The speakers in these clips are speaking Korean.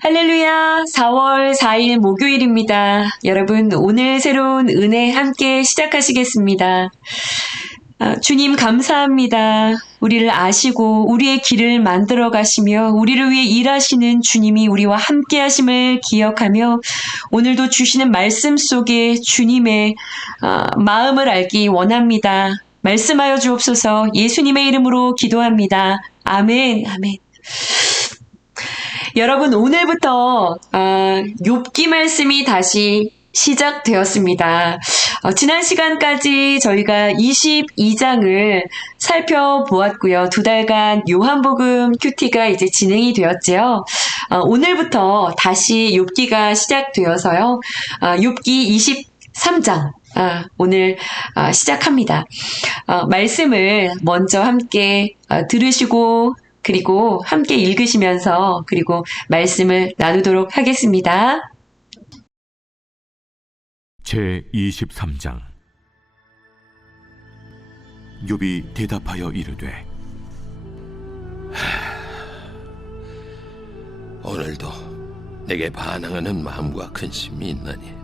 할렐루야, 4월 4일 목요일입니다. 여러분, 오늘 새로운 은혜 함께 시작하시겠습니다. 주님 감사합니다. 우리를 아시고 우리의 길을 만들어 가시며 우리를 위해 일하시는 주님이 우리와 함께 하심을 기억하며 오늘도 주시는 말씀 속에 주님의 마음을 알기 원합니다. 말씀하여 주옵소서. 예수님의 이름으로 기도합니다. 아멘. 아멘. 여러분, 오늘부터 욥기 말씀이 다시 시작되었습니다. 지난 시간까지 저희가 22장을 살펴보았고요. 2달간 요한복음 큐티가 이제 진행이 되었지요. 오늘부터 다시 욥기가 시작되어서요. 욥기 23장 오늘 시작합니다. 말씀을 먼저 함께 들으시고 그리고 함께 읽으시면서 그리고 말씀을 나누도록 하겠습니다. 제23장. 욥이 대답하여 이르되 오늘도 내게 반항하는 마음과 근심이 있나니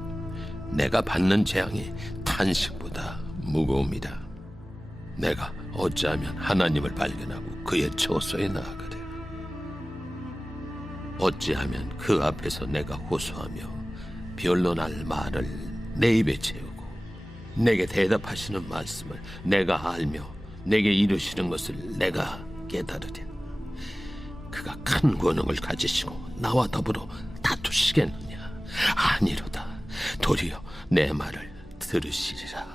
내가 받는 재앙이 탄식보다 무거웁니다. 내가 어찌하면 하나님을 발견하고 그의 처소에 나아가랴. 어찌하면 그 앞에서 내가 호소하며 변론할 말을 내 입에 채우고 내게 대답하시는 말씀을 내가 알며 내게 이루시는 것을 내가 깨달으랴. 그가 큰 권능을 가지시고 나와 더불어 다투시겠느냐? 아니로다. 도리어 내 말을 들으시리라.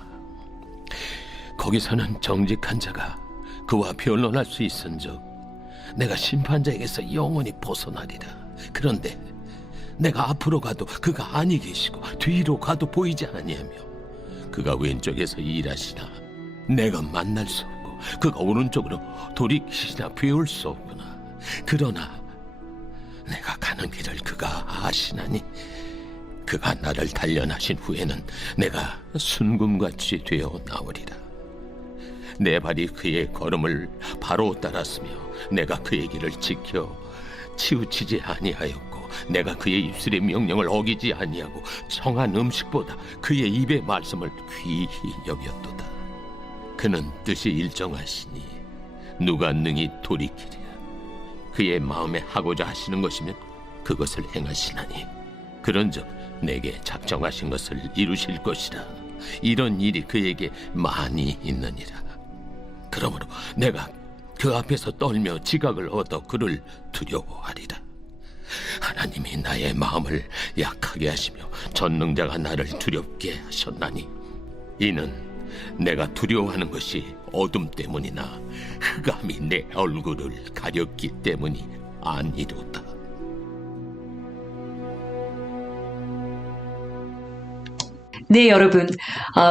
거기서는 정직한 자가 그와 변론할 수 있은즉 내가 심판자에게서 영원히 벗어나리라. 그런데 내가 앞으로 가도 그가 아니 계시고 뒤로 가도 보이지 아니하며 그가 왼쪽에서 일하시나 내가 만날 수 없고 그가 오른쪽으로 돌이키시나 배울 수 없구나. 그러나 내가 가는 길을 그가 아시나니 그가 나를 단련하신 후에는 내가 순금같이 되어 나오리라. 내 발이 그의 걸음을 바로 따랐으며 내가 그의 길을 지켜 치우치지 아니하였고 내가 그의 입술의 명령을 어기지 아니하고 청한 음식보다 그의 입의 말씀을 귀히 여겼도다. 그는 뜻이 일정하시니 누가 능히 돌이키랴. 그의 마음에 하고자 하시는 것이면 그것을 행하시나니 그런즉 내게 작정하신 것을 이루실 것이라. 이런 일이 그에게 많이 있느니라. 그러므로 내가 그 앞에서 떨며 지각을 얻어 그를 두려워하리라. 하나님이 나의 마음을 약하게 하시며 전능자가 나를 두렵게 하셨나니 이는 내가 두려워하는 것이 어둠 때문이나 흑암이 내 얼굴을 가렸기 때문이 아니로다. 네, 여러분.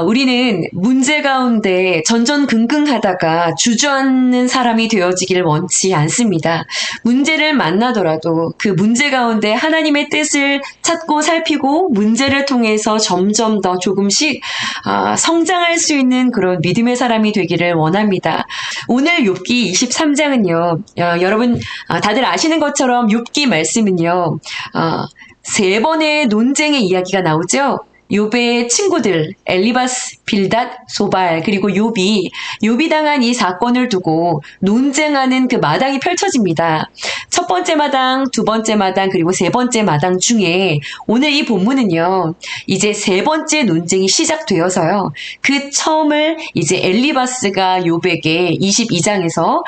우리는 문제 가운데 전전긍긍하다가 주저앉는 사람이 되어지길 원치 않습니다. 문제를 만나더라도 그 문제 가운데 하나님의 뜻을 찾고 살피고 문제를 통해서 점점 더 조금씩 성장할 수 있는 그런 믿음의 사람이 되기를 원합니다. 오늘 욥기 23장은요. 여러분 다들 아시는 것처럼 욥기 말씀은요. 3번의 논쟁의 이야기가 나오죠. 욥의 친구들 엘리바스, 빌닷, 소발 그리고 욥이 당한 이 사건을 두고 논쟁하는 그 마당이 펼쳐집니다. 첫 번째 마당, 두 번째 마당 그리고 세 번째 마당 중에 오늘 이 본문은요. 이제 세 번째 논쟁이 시작되어서요. 그 처음을 이제 엘리바스가 욥에게 22장에서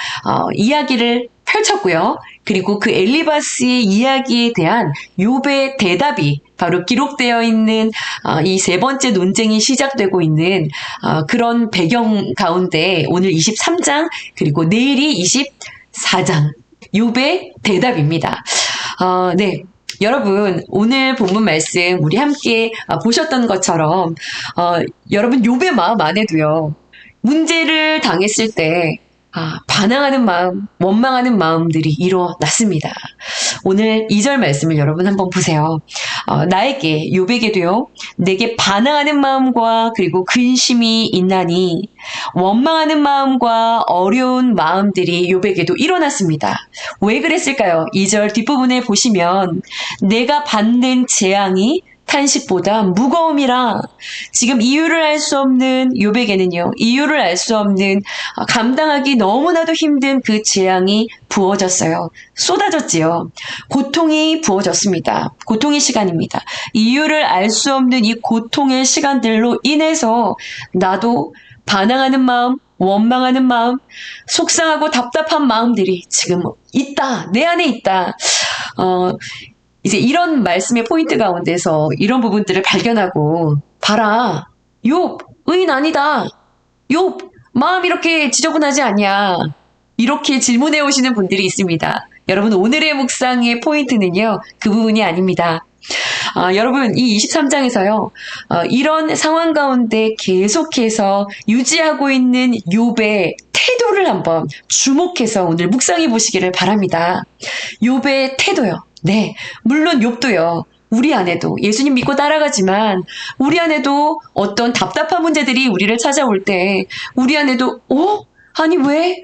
이야기를 펼쳤고요. 그리고 그 엘리바스의 이야기에 대한 욥의 대답이 바로 기록되어 있는 이 세 번째 논쟁이 시작되고 있는 그런 배경 가운데 오늘 23장 그리고 내일이 24장 욥의 대답입니다. 네. 여러분 오늘 본문 말씀 우리 함께 보셨던 것처럼 여러분 욥의 마음 안에도요. 문제를 당했을 때 반항하는 마음, 원망하는 마음들이 일어났습니다. 오늘 2절 말씀을 여러분 한번 보세요. 나에게 욥에게도요 내게 반항하는 마음과 그리고 근심이 있나니 원망하는 마음과 어려운 마음들이 욥에게도 일어났습니다. 왜 그랬을까요? 2절 뒷부분에 보시면 내가 받는 재앙이 탄식보다 무거움이라. 지금 이유를 알 수 없는 욥에게는요, 이유를 알 수 없는 감당하기 너무나도 힘든 그 재앙이 부어졌어요. 쏟아졌지요. 고통이 부어졌습니다. 고통의 시간입니다. 이유를 알 수 없는 이 고통의 시간들로 인해서 나도 반항하는 마음, 원망하는 마음, 속상하고 답답한 마음들이 지금 있다. 내 안에 있다. 이제 이런 말씀의 포인트 가운데서 이런 부분들을 발견하고, 봐라, 욥, 의인 아니다. 욥, 마음 이렇게 지저분하지 않냐. 이렇게 질문해 오시는 분들이 있습니다. 여러분, 오늘의 묵상의 포인트는요, 그 부분이 아닙니다. 여러분, 이 23장에서요, 이런 상황 가운데 계속해서 유지하고 있는 욥의 태도를 한번 주목해서 오늘 묵상해 보시기를 바랍니다. 욥의 태도요. 네, 물론 욥도요. 우리 안에도 예수님 믿고 따라가지만 우리 안에도 어떤 답답한 문제들이 우리를 찾아올 때 우리 안에도 아니 왜?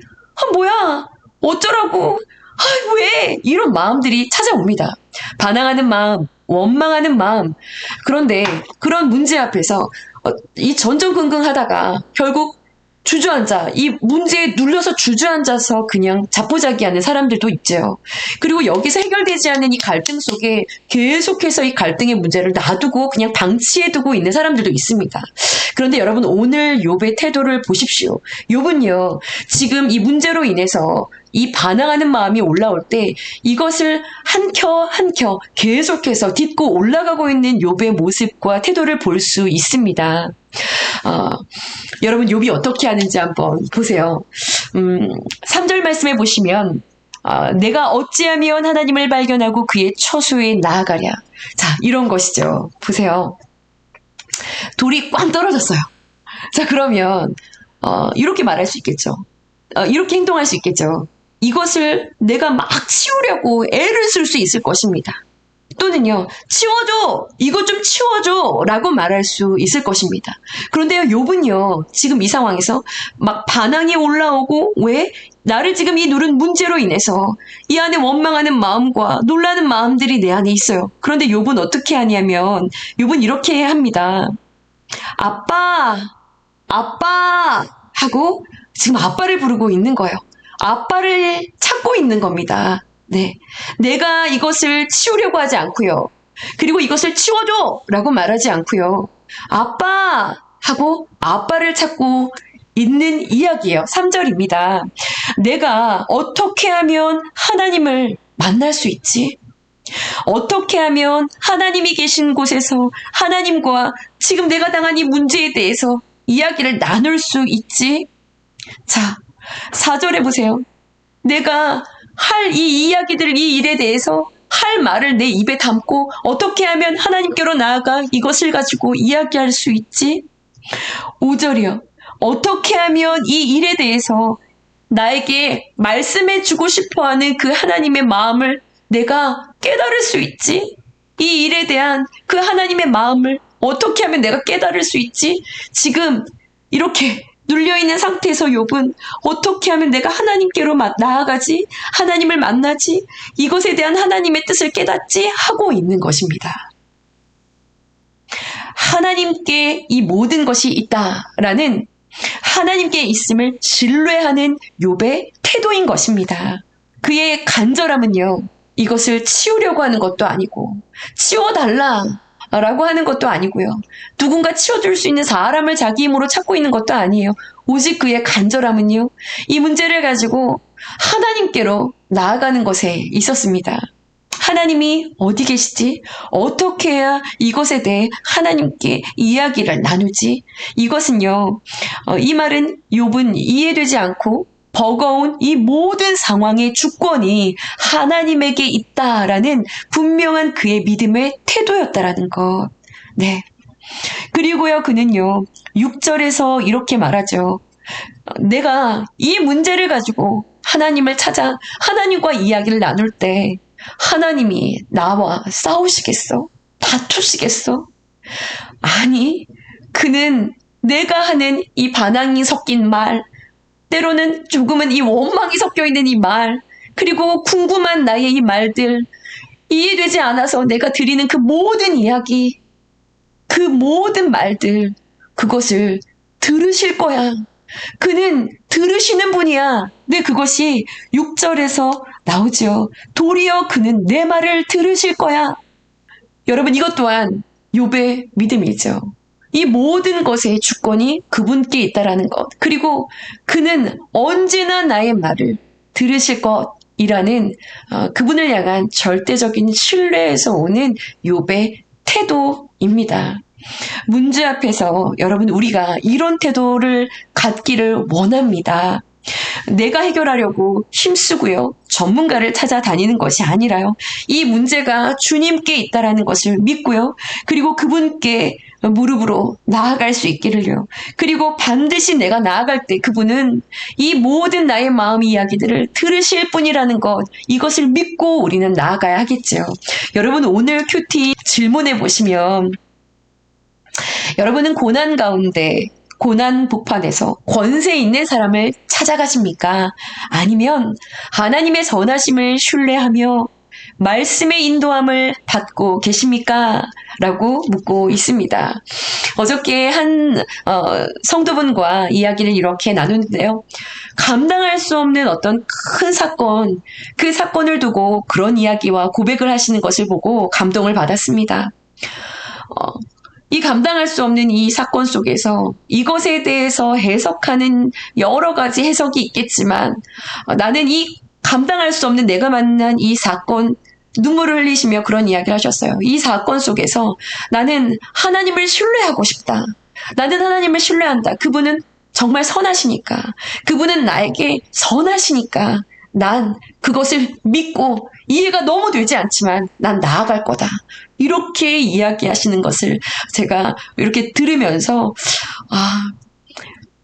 뭐야? 어쩌라고? 왜? 이런 마음들이 찾아옵니다. 반항하는 마음, 원망하는 마음. 그런데 그런 문제 앞에서 이 전전긍긍하다가 결국 주저앉아, 이 문제에 눌려서 주저앉아서 그냥 자포자기하는 사람들도 있죠. 그리고 여기서 해결되지 않는 이 갈등 속에 계속해서 이 갈등의 문제를 놔두고 그냥 방치해두고 있는 사람들도 있습니다. 그런데 여러분, 오늘 욥의 태도를 보십시오. 욥은요, 지금 이 문제로 인해서 이 반항하는 마음이 올라올 때 이것을 한 켜 계속해서 딛고 올라가고 있는 욥의 모습과 태도를 볼 수 있습니다. 여러분, 욥이 어떻게 하는지 한번 보세요. 3절 말씀에 보시면 내가 어찌하면 하나님을 발견하고 그의 처소에 나아가랴. 자, 이런 것이죠. 보세요. 돌이 꽝 떨어졌어요. 자, 그러면 이렇게 말할 수 있겠죠. 이렇게 행동할 수 있겠죠. 이것을 내가 막 치우려고 애를 쓸 수 있을 것입니다. 또는요, 치워줘! 이것 좀 치워줘! 라고 말할 수 있을 것입니다. 그런데요, 욥은요, 지금 이 상황에서 막 반항이 올라오고, 왜? 나를 지금 이 누른 문제로 인해서 이 안에 원망하는 마음과 놀라는 마음들이 내 안에 있어요. 그런데 욥은 어떻게 하냐면, 욥은 이렇게 합니다. 아빠! 하고 지금 아빠를 부르고 있는 거예요. 아빠를 찾고 있는 겁니다. 네. 내가 이것을 치우려고 하지 않고요. 그리고 이것을 치워줘! 라고 말하지 않고요. 아빠! 하고 아빠를 찾고 있는 이야기예요. 3절입니다. 내가 어떻게 하면 하나님을 만날 수 있지? 어떻게 하면 하나님이 계신 곳에서 하나님과 지금 내가 당한 이 문제에 대해서 이야기를 나눌 수 있지? 자, 4절에 보세요. 내가 할 이 이야기들, 이 일에 대해서 할 말을 내 입에 담고 어떻게 하면 하나님께로 나아가 이것을 가지고 이야기할 수 있지? 5절이요. 어떻게 하면 이 일에 대해서 나에게 말씀해주고 싶어하는 그 하나님의 마음을 내가 깨달을 수 있지? 이 일에 대한 그 하나님의 마음을 어떻게 하면 내가 깨달을 수 있지? 지금 이렇게 눌려있는 상태에서 욥은 어떻게 하면 내가 하나님께로 나아가지? 하나님을 만나지? 이것에 대한 하나님의 뜻을 깨닫지? 하고 있는 것입니다. 하나님께 이 모든 것이 있다라는 하나님께 있음을 신뢰하는 욥의 태도인 것입니다. 그의 간절함은요, 이것을 치우려고 하는 것도 아니고 치워달라 라고 하는 것도 아니고요. 누군가 치워줄 수 있는 사람을 자기 힘으로 찾고 있는 것도 아니에요. 오직 그의 간절함은요, 이 문제를 가지고 하나님께로 나아가는 것에 있었습니다. 하나님이 어디 계시지? 어떻게 해야 이것에 대해 하나님께 이야기를 나누지? 이것은요, 이 말은 욥은 이해되지 않고 버거운 이 모든 상황의 주권이 하나님에게 있다라는 분명한 그의 믿음의 태도였다라는 것. 네. 그리고요, 그는요, 6절에서 이렇게 말하죠. 내가 이 문제를 가지고 하나님을 찾아 하나님과 이야기를 나눌 때 하나님이 나와 싸우시겠어? 다투시겠어? 아니, 그는 내가 하는 이 반항이 섞인 말, 때로는 조금은 이 원망이 섞여 있는 이 말, 그리고 궁금한 나의 이 말들, 이해되지 않아서 내가 드리는 그 모든 이야기, 그 모든 말들, 그것을 들으실 거야. 그는 들으시는 분이야. 네, 그것이 6절에서 나오죠. 도리어 그는 내 말을 들으실 거야. 여러분, 이것 또한 욥의 믿음이죠. 이 모든 것의 주권이 그분께 있다라는 것. 그리고 그는 언제나 나의 말을 들으실 것이라는 그분을 향한 절대적인 신뢰에서 오는 욥의 태도입니다. 문제 앞에서 여러분, 우리가 이런 태도를 갖기를 원합니다. 내가 해결하려고 힘쓰고요. 전문가를 찾아다니는 것이 아니라요. 이 문제가 주님께 있다라는 것을 믿고요. 그리고 그분께 무릎으로 나아갈 수 있기를요. 그리고 반드시 내가 나아갈 때 그분은 이 모든 나의 마음 이야기들을 들으실 분이라는 것, 이것을 믿고 우리는 나아가야 하겠죠. 여러분, 오늘 큐티 질문해 보시면 여러분은 고난 가운데, 고난 복판에서 권세 있는 사람을 찾아가십니까? 아니면 하나님의 선하심을 신뢰하며 말씀의 인도함을 받고 계십니까? 라고 묻고 있습니다. 어저께 한 성도분과 이야기를 이렇게 나누는데요. 감당할 수 없는 어떤 큰 사건, 그 사건을 두고 그런 이야기와 고백을 하시는 것을 보고 감동을 받았습니다. 이 감당할 수 없는 이 사건 속에서 이것에 대해서 해석하는 여러 가지 해석이 있겠지만 나는 이 감당할 수 없는 내가 만난 이 사건, 눈물을 흘리시며 그런 이야기를 하셨어요. 이 사건 속에서 나는 하나님을 신뢰하고 싶다. 나는 하나님을 신뢰한다. 그분은 정말 선하시니까. 그분은 나에게 선하시니까 난 그것을 믿고 이해가 너무 되지 않지만 난 나아갈 거다. 이렇게 이야기하시는 것을 제가 이렇게 들으면서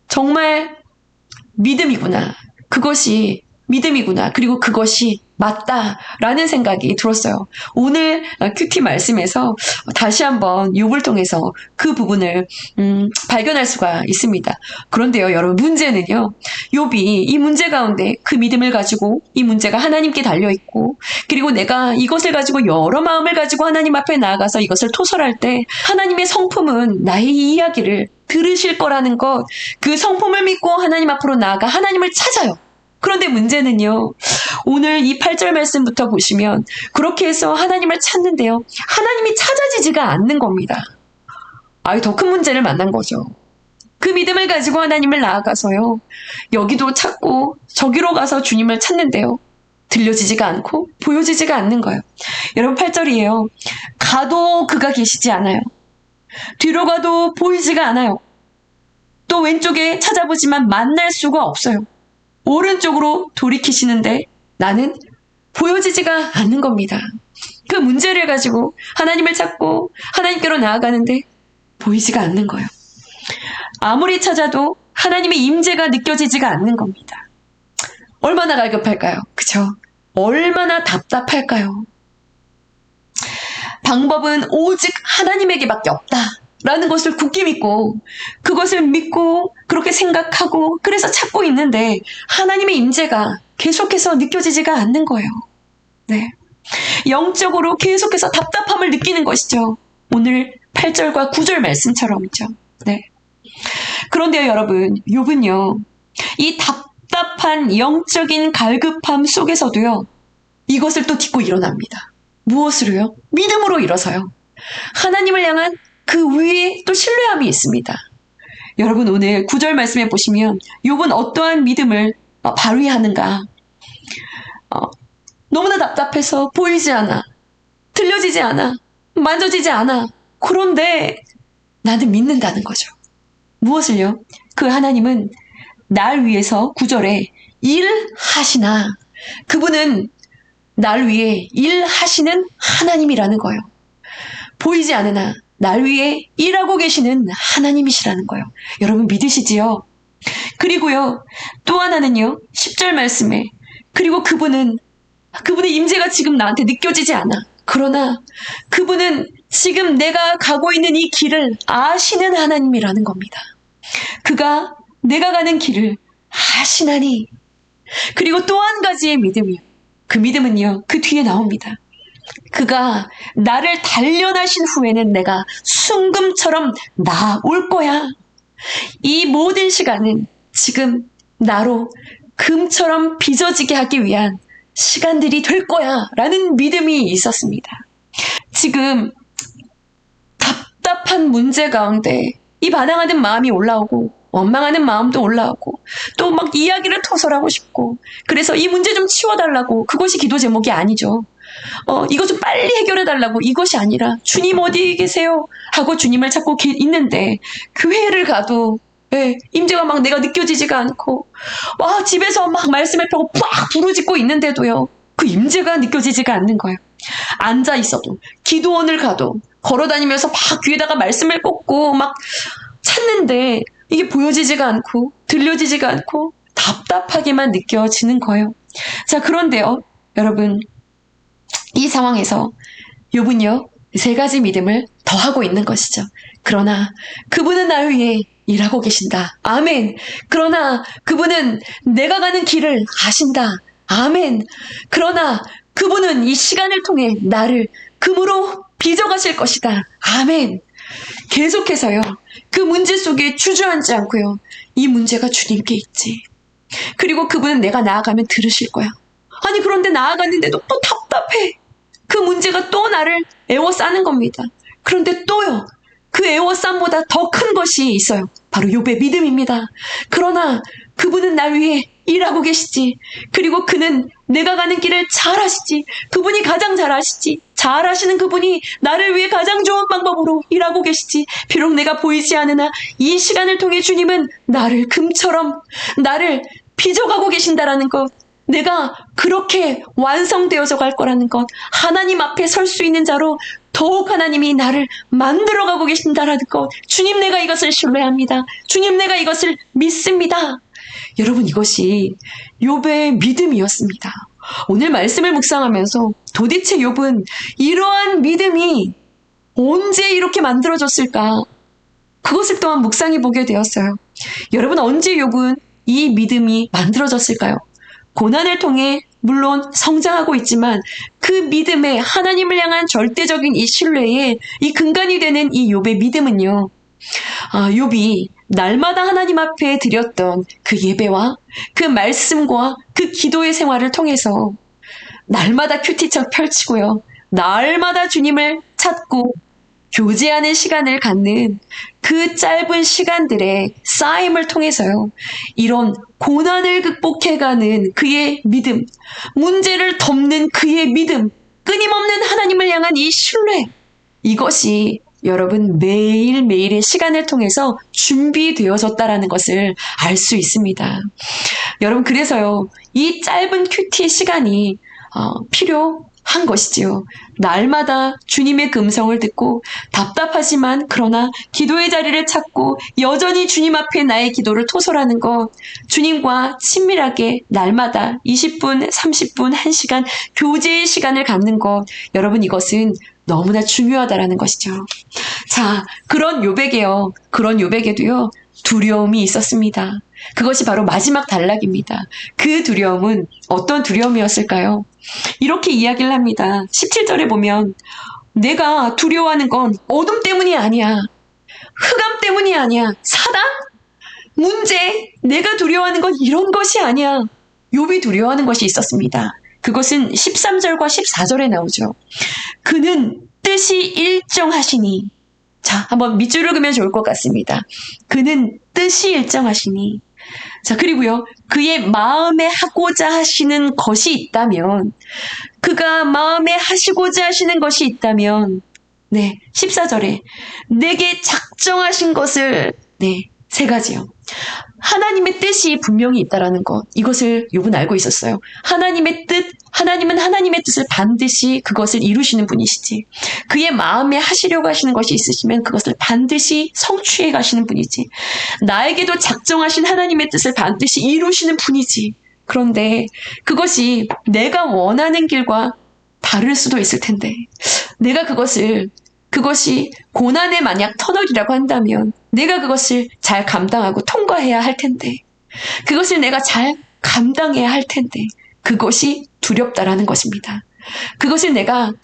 정말 믿음이구나. 그것이 믿음이구나. 그리고 그것이 맞다라는 생각이 들었어요. 오늘 큐티 말씀에서 다시 한번 욥을 통해서 그 부분을 발견할 수가 있습니다. 그런데요, 여러분, 문제는요. 욥이 이 문제 가운데 그 믿음을 가지고 이 문제가 하나님께 달려있고, 그리고 내가 이것을 가지고 여러 마음을 가지고 하나님 앞에 나아가서 이것을 토설할 때 하나님의 성품은 나의 이 이야기를 들으실 거라는 것, 그 성품을 믿고 하나님 앞으로 나아가 하나님을 찾아요. 그런데 문제는요, 오늘 이 8절 말씀부터 보시면 그렇게 해서 하나님을 찾는데요, 하나님이 찾아지지가 않는 겁니다. 더 큰 문제를 만난 거죠. 그 믿음을 가지고 하나님을 나아가서요, 여기도 찾고 저기로 가서 주님을 찾는데요, 들려지지가 않고 보여지지가 않는 거예요. 여러분, 8절이에요. 가도 그가 계시지 않아요. 뒤로 가도 보이지가 않아요. 또 왼쪽에 찾아보지만 만날 수가 없어요. 오른쪽으로 돌이키시는데 나는 보여지지가 않는 겁니다. 그 문제를 가지고 하나님을 찾고 하나님께로 나아가는데 보이지가 않는 거예요. 아무리 찾아도 하나님의 임재가 느껴지지가 않는 겁니다. 얼마나 갈급할까요? 그쵸? 얼마나 답답할까요? 방법은 오직 하나님에게밖에 없다. 라는 것을 굳게 믿고, 그것을 믿고 그렇게 생각하고 그래서 찾고 있는데 하나님의 임재가 계속해서 느껴지지가 않는 거예요. 네, 영적으로 계속해서 답답함을 느끼는 것이죠. 오늘 8절과 9절 말씀처럼이죠. 네. 그런데요, 여러분, 욥은요, 이 답답한 영적인 갈급함 속에서도요, 이것을 또 딛고 일어납니다. 무엇으로요? 믿음으로 일어서요. 하나님을 향한 그 위에 또 신뢰함이 있습니다. 여러분, 오늘 9절 말씀에 보시면 욥은 어떠한 믿음을 발휘하는가? 너무나 답답해서 보이지 않아, 들려지지 않아, 만져지지 않아. 그런데 나는 믿는다는 거죠. 무엇을요? 그 하나님은 날 위해서 9절에 일하시나. 그분은 날 위해 일하시는 하나님이라는 거예요. 보이지 않으나 날 위해 일하고 계시는 하나님이시라는 거예요. 여러분, 믿으시지요? 그리고요, 또 하나는요, 10절 말씀에, 그리고 그분의 임재가 지금 나한테 느껴지지 않아. 그러나 그분은 지금 내가 가고 있는 이 길을 아시는 하나님이라는 겁니다. 그가 내가 가는 길을 아시나니. 그리고 또 한 가지의 믿음이요. 그 믿음은요, 그 뒤에 나옵니다. 그가 나를 단련하신 후에는 내가 순금처럼 나올 거야. 이 모든 시간은 지금 나로 금처럼 빚어지게 하기 위한 시간들이 될 거야 라는 믿음이 있었습니다. 지금 답답한 문제 가운데 이 반항하는 마음이 올라오고 원망하는 마음도 올라오고 또 막 이야기를 토설하고 싶고, 그래서 이 문제 좀 치워달라고, 그것이 기도 제목이 아니죠. 이거 좀 빨리 해결해달라고, 이것이 아니라 주님 어디 계세요? 하고 주님을 찾고 있는데 교회를 가도 임재가 막 내가 느껴지지가 않고, 와, 집에서 막 말씀을 펴고 팍 부르짖고 있는데도요, 그 임재가 느껴지지가 않는 거예요. 앉아 있어도, 기도원을 가도, 걸어다니면서 막 귀에다가 말씀을 꽂고 막 찾는데 이게 보여지지가 않고 들려지지가 않고 답답하게만 느껴지는 거예요. 자, 그런데요, 여러분, 이 상황에서 욥은요, 세 가지 믿음을 더하고 있는 것이죠. 그러나 그분은 나를 위해 일하고 계신다. 아멘. 그러나 그분은 내가 가는 길을 아신다. 아멘. 그러나 그분은 이 시간을 통해 나를 금으로 빚어가실 것이다. 아멘. 계속해서요, 그 문제 속에 주저앉지 않고요, 이 문제가 주님께 있지. 그리고 그분은 내가 나아가면 들으실 거야. 아니, 그런데 나아갔는데도 또 답답해. 그 문제가 또 나를 애워싸는 겁니다. 그런데 또요, 그 애워쌈보다 더 큰 것이 있어요. 바로 욥의 믿음입니다. 그러나 그분은 날 위해 일하고 계시지. 그리고 그는 내가 가는 길을 잘 아시지. 그분이 가장 잘 아시지. 잘 아시는 그분이 나를 위해 가장 좋은 방법으로 일하고 계시지. 비록 내가 보이지 않으나 이 시간을 통해 주님은 나를 금처럼 나를 빚어가고 계신다라는 것, 내가 그렇게 완성되어서 갈 거라는 것, 하나님 앞에 설 수 있는 자로 더욱 하나님이 나를 만들어가고 계신다라는 것, 주님, 내가 이것을 신뢰합니다. 주님, 내가 이것을 믿습니다. 여러분, 이것이 욥의 믿음이었습니다. 오늘 말씀을 묵상하면서 도대체 욥은 이러한 믿음이 언제 이렇게 만들어졌을까? 그것을 또한 묵상해 보게 되었어요. 여러분, 언제 욥은 이 믿음이 만들어졌을까요? 고난을 통해 물론 성장하고 있지만 그 믿음에, 하나님을 향한 절대적인 이 신뢰에 이 근간이 되는 이 욥의 믿음은요, 욥이 날마다 하나님 앞에 드렸던 그 예배와 그 말씀과 그 기도의 생활을 통해서 날마다 큐티처럼 펼치고요, 날마다 주님을 찾고 교제하는 시간을 갖는 그 짧은 시간들의 쌓임을 통해서요, 이런 고난을 극복해가는 그의 믿음, 문제를 덮는 그의 믿음, 끊임없는 하나님을 향한 이 신뢰, 이것이 여러분 매일매일의 시간을 통해서 준비되어졌다라는 것을 알 수 있습니다. 여러분, 그래서요, 이 짧은 큐티 시간이 필요한 것이지요. 날마다 주님의 음성을 듣고 답답하지만 그러나 기도의 자리를 찾고 여전히 주님 앞에 나의 기도를 토설하는 것, 주님과 친밀하게 날마다 20분, 30분, 1시간 교제의 시간을 갖는 것, 여러분, 이것은 너무나 중요하다라는 것이죠. 자, 그런 욥에게도요, 두려움이 있었습니다. 그것이 바로 마지막 단락입니다. 그 두려움은 어떤 두려움이었을까요? 이렇게 이야기를 합니다. 17절에 보면, 내가 두려워하는 건 어둠 때문이 아니야. 흑암 때문이 아니야. 사단? 문제? 내가 두려워하는 건 이런 것이 아니야. 욥이 두려워하는 것이 있었습니다. 그것은 13절과 14절에 나오죠. 그는 뜻이 일정하시니. 자, 한번 밑줄을 그으면 좋을 것 같습니다. 그는 뜻이 일정하시니. 자, 그리고요, 그의 마음에 하고자 하시는 것이 있다면, 그가 마음에 하시고자 하시는 것이 있다면, 14절에 내게 작정하신 것을, 세 가지요. 하나님의 뜻이 분명히 있다라는 것, 이것을 욥은 알고 있었어요. 하나님의 뜻, 하나님은 하나님의 뜻을 반드시 그것을 이루시는 분이시지. 그의 마음에 하시려고 하시는 것이 있으시면 그것을 반드시 성취해 가시는 분이지. 나에게도 작정하신 하나님의 뜻을 반드시 이루시는 분이지. 그런데 그것이 내가 원하는 길과 다를 수도 있을 텐데, 내가 그것이 고난의 만약 터널이라고 한다면 내가 그것을 잘 감당하고 통과해야 할 텐데, 그것을 내가 잘 감당해야 할 텐데, 그것이 두렵다라는 것입니다. 그것을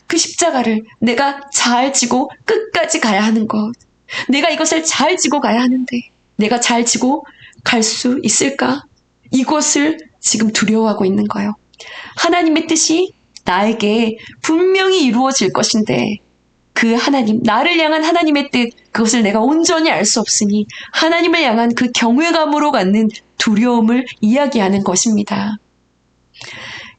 그 십자가를 내가 잘 지고 끝까지 가야 하는 것. 내가 이것을 잘 지고 가야 하는데, 내가 잘 지고 갈 수 있을까? 이것을 지금 두려워하고 있는 거예요. 하나님의 뜻이 나에게 분명히 이루어질 것인데, 그 하나님, 나를 향한 하나님의 뜻, 그것을 내가 온전히 알 수 없으니 하나님을 향한 그 경외감으로 갖는 두려움을 이야기하는 것입니다.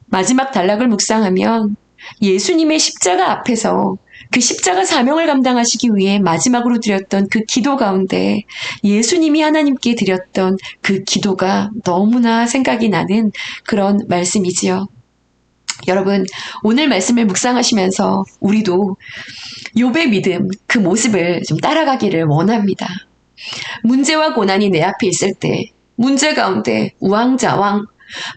마지막 단락을 묵상하면 예수님의 십자가 앞에서 그 십자가 사명을 감당하시기 위해 마지막으로 드렸던 그 기도 가운데 예수님이 하나님께 드렸던 그 기도가 너무나 생각이 나는 그런 말씀이지요. 여러분, 오늘 말씀을 묵상하시면서 우리도 욥의 믿음, 그 모습을 좀 따라가기를 원합니다. 문제와 고난이 내 앞에 있을 때 문제 가운데 우왕좌왕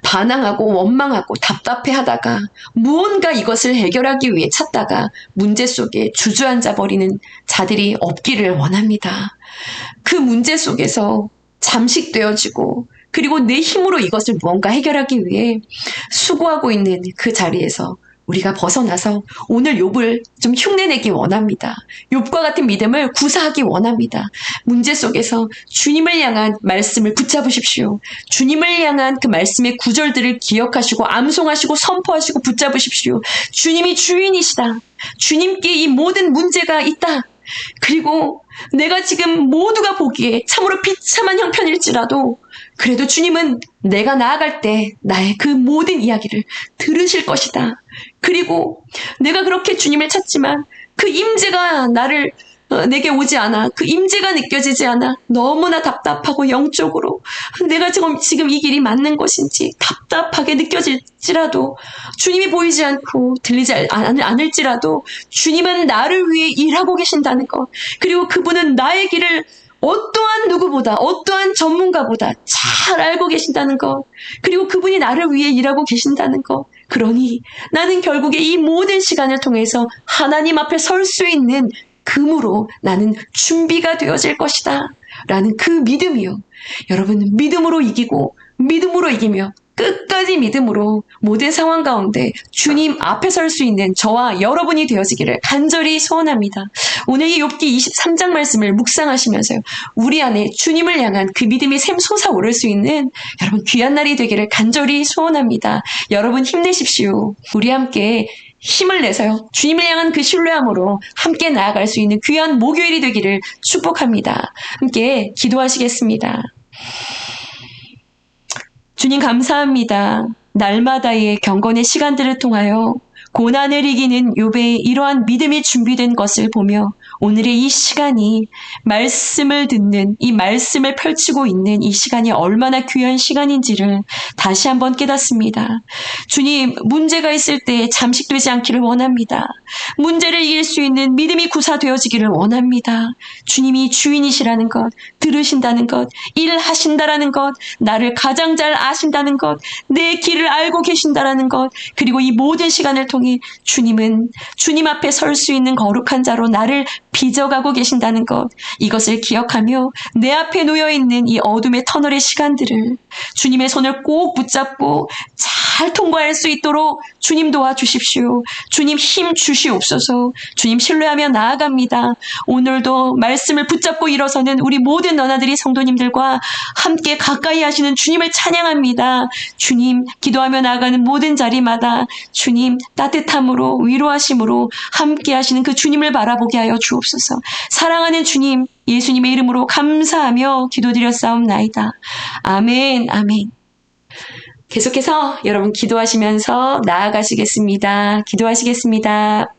반항하고 원망하고 답답해하다가 무언가 이것을 해결하기 위해 찾다가 문제 속에 주저앉아 버리는 자들이 없기를 원합니다. 그 문제 속에서 잠식되어지고 그리고 내 힘으로 이것을 무언가 해결하기 위해 수고하고 있는 그 자리에서 우리가 벗어나서 오늘 욥을 좀 흉내내기 원합니다. 욥과 같은 믿음을 구사하기 원합니다. 문제 속에서 주님을 향한 말씀을 붙잡으십시오. 주님을 향한 그 말씀의 구절들을 기억하시고 암송하시고 선포하시고 붙잡으십시오. 주님이 주인이시다. 주님께 이 모든 문제가 있다. 그리고 내가 지금 모두가 보기에 참으로 비참한 형편일지라도 그래도 주님은 내가 나아갈 때 나의 그 모든 이야기를 들으실 것이다. 그리고 내가 그렇게 주님을 찾지만 그 임재가 내게 오지 않아. 그 임재가 느껴지지 않아. 너무나 답답하고 영적으로 내가 지금 이 길이 맞는 것인지 답답하게 느껴질지라도 주님이 보이지 않고 들리지 않을지라도 주님은 나를 위해 일하고 계신다는 것. 그리고 그분은 나의 길을 어떠한 누구보다 어떠한 전문가보다 잘 알고 계신다는 것. 그리고 그분이 나를 위해 일하고 계신다는 것. 그러니 나는 결국에 이 모든 시간을 통해서 하나님 앞에 설 수 있는 금으로 나는 준비가 되어질 것이다 라는 그 믿음이요. 여러분, 믿음으로 이기고 믿음으로 이기며 끝까지 믿음으로 모든 상황 가운데 주님 앞에 설 수 있는 저와 여러분이 되어지기를 간절히 소원합니다. 오늘 이 욥기 23장 말씀을 묵상하시면서요, 우리 안에 주님을 향한 그 믿음이 샘솟아오를 수 있는 여러분 귀한 날이 되기를 간절히 소원합니다. 여러분 힘내십시오. 우리 함께 힘을 내서요, 주님을 향한 그 신뢰함으로 함께 나아갈 수 있는 귀한 목요일이 되기를 축복합니다. 함께 기도하시겠습니다. 주님 감사합니다. 날마다의 경건의 시간들을 통하여 고난을 이기는 욥의 이러한 믿음이 준비된 것을 보며 오늘의 이 시간이 말씀을 듣는, 이 말씀을 펼치고 있는 이 시간이 얼마나 귀한 시간인지를 다시 한번 깨닫습니다. 주님, 문제가 있을 때 잠식되지 않기를 원합니다. 문제를 이길 수 있는 믿음이 구사되어지기를 원합니다. 주님이 주인이시라는 것, 들으신다는 것, 일하신다라는 것, 나를 가장 잘 아신다는 것, 내 길을 알고 계신다라는 것, 그리고 이 모든 시간을 통해 주님은 주님 앞에 설 수 있는 거룩한 자로 나를 빚어가고 계신다는 것, 이것을 기억하며 내 앞에 놓여있는 이 어둠의 터널의 시간들을 주님의 손을 꼭 붙잡고 잘 통과할 수 있도록 주님 도와주십시오. 주님 힘 주시옵소서. 주님 신뢰하며 나아갑니다. 오늘도 말씀을 붙잡고 일어서는 우리 모든 너나들이 성도님들과 함께 가까이 하시는 주님을 찬양합니다. 주님, 기도하며 나아가는 모든 자리마다 주님 따뜻함으로 위로하심으로 함께 하시는 그 주님을 바라보게 하여 주옵소서. 사랑하는 주님, 예수님의 이름으로 감사하며 기도드렸사옵나이다. 아멘, 아멘. 계속해서 여러분 기도하시면서 나아가시겠습니다. 기도하시겠습니다.